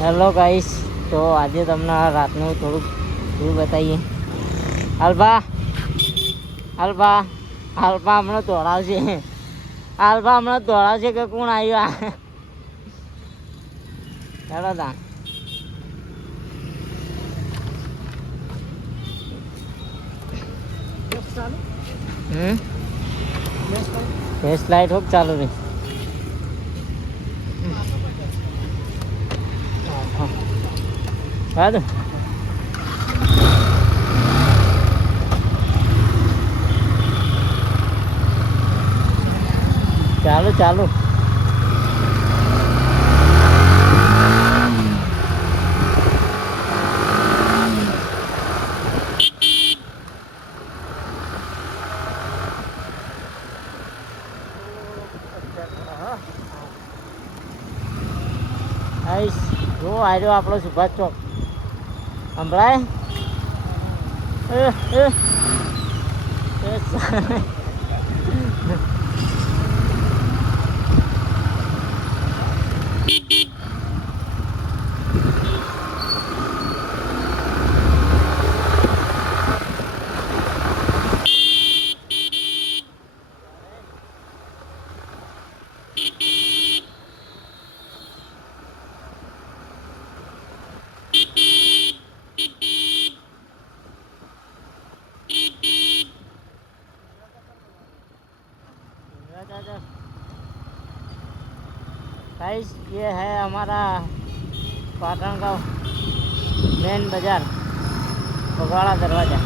Hello guys, તો આજે તમને રાતનું થોડુંક વ્યૂ બતાવીએ. આલ્ફા હમણાં દોડાવશે કે કોણ આવ્યું? હેલો તા ફેસ લાઈટ હોક ચાલુ રહી. હા ચાલુ આઈશ જો આવ્યો આપણો સુભાષ ચોક. સંભળાય? गाइस, ये है हमारा पाटन का मेन बाजार, फगवाड़ा दरवाजा.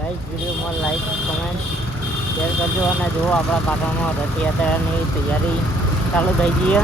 ગાઈસ, વિડીયોમાં લાઈક, કમેન્ટ, શેર કરજો. અને જો આપણા પાટણમાં રથયાત્રાની તૈયારી ચાલુ થઈ ગઈ.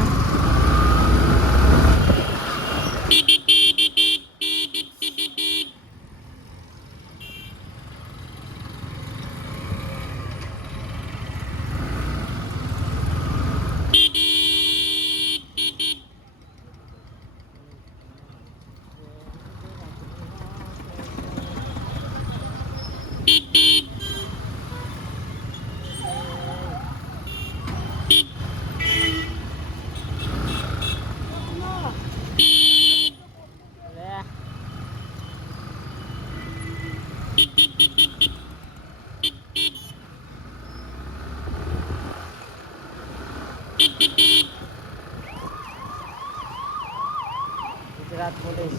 ગુજરાત પોલીસ.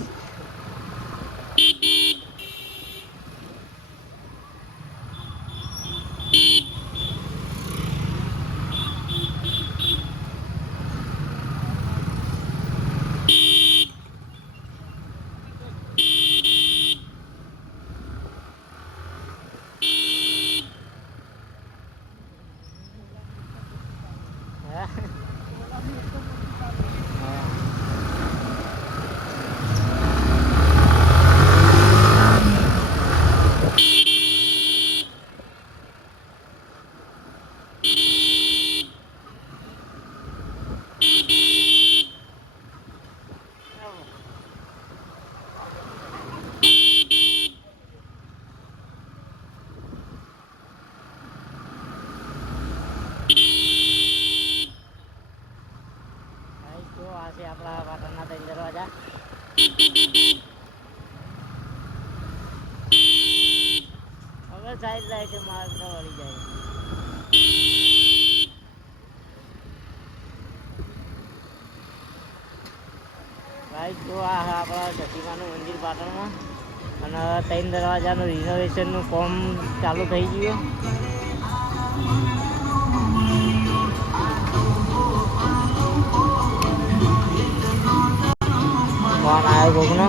આપણા પાટણના 3 દરવાજા. હવે સાઈડ લાઈટ માર્ગ વળી જાય. ગાઈસ, જો આ આપણા સતીમાનું મંદિર પાટણમાં, અને 3 દરવાજાનું રિનોવેશનનું કામ ચાલુ થઈ ગયું. થાય કોકનો.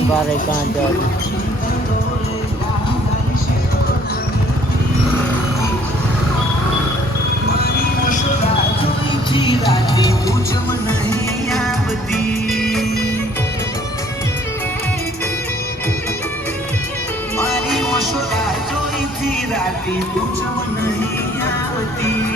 ઉભા રહી કાં જવા. રાતી પૂછમ નહીં આવતી.